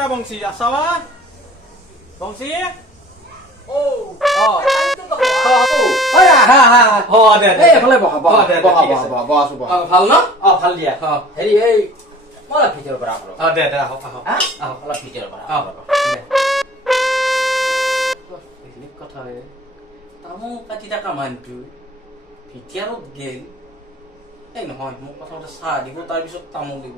रे बंसी आसावा बंसी ओ ओया हा हा हो दे ए फले बहा ভাল ন ভাল দিয়া হেৰি এই मला ভিতৰৰ পৰা আহক দে আহ मला ভিতৰৰ পৰা কথা হে তামো কাটি টাকা মানটো ভিতৰত গেল এই নহয় মোক কথাটা চাহ দিব তাৰ পিছত তামো দিব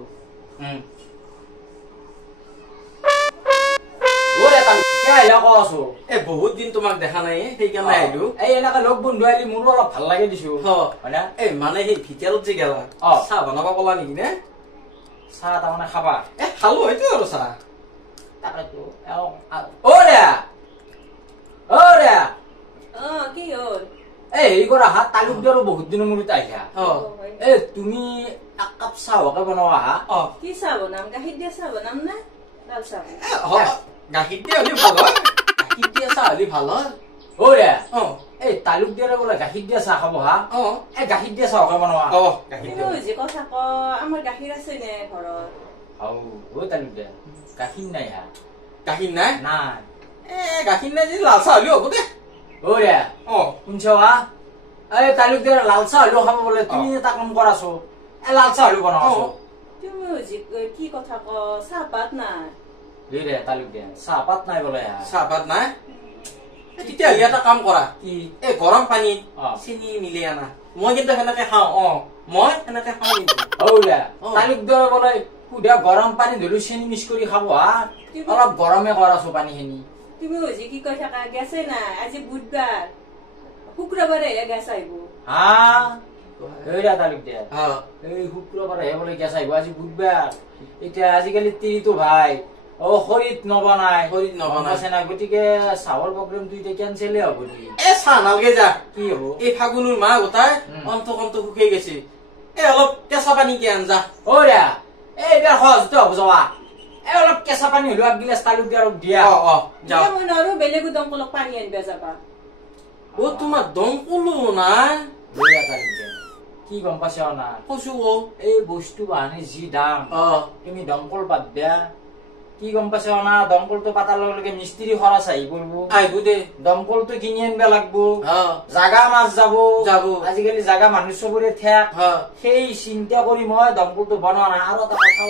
ওরে তামো কে লাগো আছো এ বহুত দিন তোমাক দেখা নাই সেই কাৰণে আইলো এই এলাকা লগ বন্ধু আইলি মোৰো অলপ ভাল লাগে দিছো হয়না এই মানে সেই ভিতৰত যে গেলা চাহ বনাবা কলা নেকি নে চাহ তা মানে খাবা এ খালো হয়তো আৰু চাহ তাকে তো ওৰে কি হল এই হেৰি কৰা হাত তালুক দিয়াৰো বহুত দিনৰ মূৰত আহিলা এ তুমি এক কাপ চাহ হকে বনোৱা কি চাহ বনাম গাখীৰ দিয়া চাহ বনাম না লাল চাহ গাখীৰ দিয়া হলি ভাল হয় গাখীৰ দিয়া চাহ হলি ভাল হয় ওৰে এই তালুক দিয়াৰে বোলে গাখীৰ দিয়া চাহ খাব হা এই গাখীৰ দিয়া চাহ হকে বনোৱা যে কথা ক আমাৰ গাখীৰ আছে নে ঘৰত তালুক দিয়া গাখীৰ নাই হা গাখীৰ নাই নাই এ গাখীৰ নাই যদি লাল চাহ হলি হ'ব দে ওরে শুনছ হা এই তালুক দিয়ে লাল চাহ হলেও খাব বলে তুমি এটা কাম কৰাছো এই লাল চাহ হলেও বনাওছো তুমি কি কথা ক চাহপাত নাই রে তালুক দিয়ে চাহপাত নাই বলে চাহপাত নাই তেতিয়াহ'লে এটা কাম কৰা কি এই গৰম পানী চেনি মিলি আনা মই কিন্তু সেনেকে খাওঁ মই সেনেকে খাওঁ কিন্তু ওরে তালুক দিয়ে বলে সুধা গৰম পানী ধৰি চেনি মিক্স কৰি খাব হা অলপ গৰমে কৰাছো পানী খিনি তুমি ওজি কি কৈ থাকা গেছে না আজি বুধবাৰ শুক্ৰবাৰে গেছ আহিব তালুক দিয়া এই শুক্ৰবাৰে বলে গেছ আহিব আজি বুধবাৰ এতিয়া আজিকালি তিৰিটো ভাই খৰিত নবনাই না গতিকে চাহৰ প্ৰগ্ৰেমটো এতিয়া কেনচেলে হব এ চাহ নালগে যা কি হব এই ফাগুনৰ মাহ গোটাই অন্ত শুকাই গৈছে এই অলপ কেঁচা পানী কে আন যা ওৰা এইবাৰ সহজতে হব যোৱা এই অলপ কেঁচা পানী হলেও এক গিলাচ তালুক দিয়া দিয়া মই নৰো বেলেগো দমকলক পানী আনিবা যাবা তোমাৰ দমকলো নাই কি গম পাইছা না কৈছো এই বস্তু বাহানি যি দাম তুমি দমকল বাদ দিয়া কি গম পাইছা না দমকলটো পাতাৰ লগে লগে মিস্ত্ৰী খৰচ আহিব দে দমকলটো কিনি আনিবা লাগবো জাগা মাছ যাব আজিকালি জাগা মানুহ চবৰে ঠেক সেই চিন্তা কৰি মই দমকলটো বনোৱা নাই আৰু এটা কথা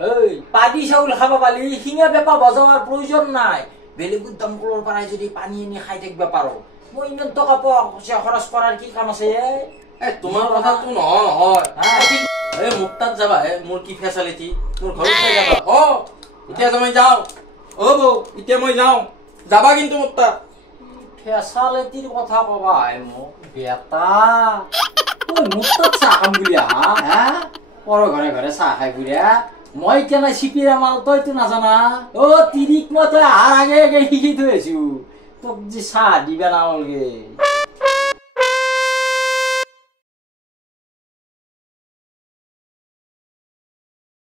এই পাদি চাউল খাব পালি শিঙা বেপা বজাবৰ প্ৰয়োজন নাই বেলেগৰ দমকলৰ পৰাই যদি পানী আনি খাই থাকিব পাৰো মই ইমান টকা পইচা খৰচ কৰাৰ কি কাম আছে তোমাৰ কথাটো নহয় এই মোৰ তাত যাবা মোৰ কি ফেচিলিটি মোৰ ঘৰত যাবা এতিয়া মই যাওঁ বৌ এতিয়া মই যাওঁ যাবা কিন্তু মোৰ তাত ফেচিলিটিৰ কথা কবা মোক বেটা মোৰ তাত চাহ খাম বুলি আহা পৰ ঘৰে ঘৰে চাহ খাই ফুৰিয়া মই কেনে চিপিৰা মাল তইতো নাজানা তিৰিক মই তই আহাৰ আগে আগে শিকি থৈ আছো তোক যে চাহ দিবা নালাগে